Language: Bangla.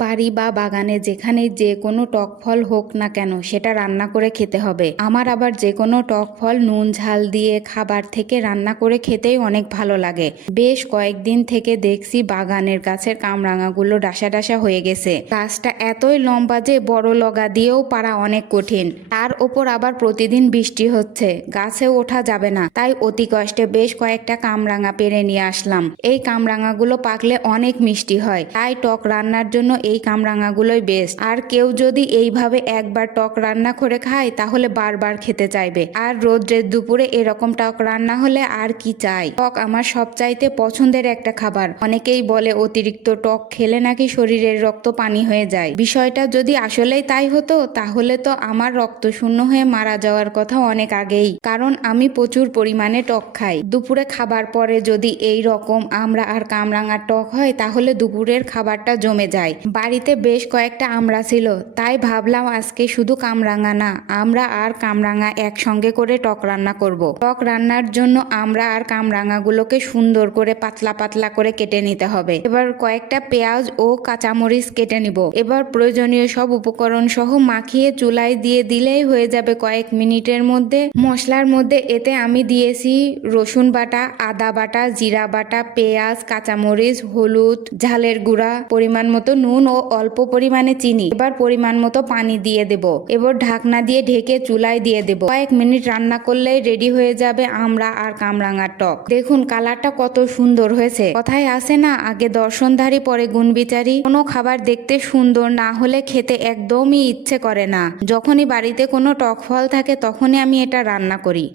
বাড়ি বা বাগানে যেখানে যে কোনো টক ফল হোক না কেন সেটা রান্না করে খেতে হবে। আমার আবার যে কোনো টক ফল নুন, ঝাল দিয়ে খাবার থেকে রান্না করে খেতেই অনেক ভালো লাগে। বেশ কয়েকদিন থেকে দেখছি বাগানের গাছের কামরাঙাগুলো ডাসা ডাসা হয়ে গেছে। গাছটা এতই লম্বা যে বড় লগা দিয়েও পারা অনেক কঠিন। তার ওপর আবার প্রতিদিন বৃষ্টি হচ্ছে। গাছে ওঠা যাবে না। তাই অতি কষ্টে বেশ কয়েকটা কামরাঙা পেরে নিয়ে আসলাম। এই কামরাঙাগুলো পাকলে অনেক মিষ্টি হয়। তাই টক রান্নার জন্য এই কামরাঙাগুলোই বেস্ট আর কেউ যদি এইভাবে একবার টক রান্না করে খায়, তাহলে বারবার খেতে চাইবে। আর রোদ্রের দুপুরে এরকম টক রান্না হলে আর কি চাই? টক আমার সবচাইতে পছন্দের একটা খাবার। অনেকেই বলে অতিরিক্ত টক খেলে নাকি শরীরের রক্ত পানি হয়ে যায়। বিষয়টা যদি আসলেই তাই হতো, তাহলে তো আমার রক্ত শূন্য হয়ে মারা যাওয়ার কথা অনেক আগেই। কারণ আমি প্রচুর পরিমাণে টক খাই। দুপুরে খাবার পরে যদি এই রকম আমরা আর কামরাঙার টক হয়, তাহলে দুপুরের খাবারটা জমে যায়। বাড়িতে বেশ কয়েকটা আমড়া ছিল, তাই ভাবলাম আজকে শুধু কামরাঙা না, আমরা আর কামরাঙা একসঙ্গে করে টক রান্না করব। টক রান্নার জন্য আমরা আর কামরাঙাগুলোকে সুন্দর করে পাতলা পাতলা করে কেটে নিতে হবে। এবার কয়েকটা পেঁয়াজ ও কাঁচামরিচ কেটে নিব। এবার প্রয়োজনীয় সব উপকরণ সহ মাখিয়ে চুলায় দিয়ে দিলেই হয়ে যাবে কয়েক মিনিটের মধ্যে। মশলার মধ্যে এতে আমি দিয়েছি রসুন বাটা, আদা বাটা, জিরা বাটা, পেঁয়াজ, কাঁচামরিচ, হলুদ, ঝালের গুঁড়া, পরিমাণ মতো নুন ও অল্প পরিমাণে চিনি। এবার পরিমাণ মতো পানি দিয়ে দেব। এবার ঢাকনা দিয়ে ঢেকে চুলায় দিয়ে দেব। কয়েক মিনিট রান্না করলেই রেডি হয়ে যাবে আমরা আর কামরাঙার টক। দেখুন, কালারটা কত সুন্দর হয়েছে। কথায় আসে না, আগে দর্শনধারী পরে গুণবিচারী। কোনো খাবার দেখতে সুন্দর না হলে খেতে একদমই ইচ্ছে করে না। যখনই বাড়িতে কোনো টক ফল থাকে, তখনই আমি এটা রান্না করি।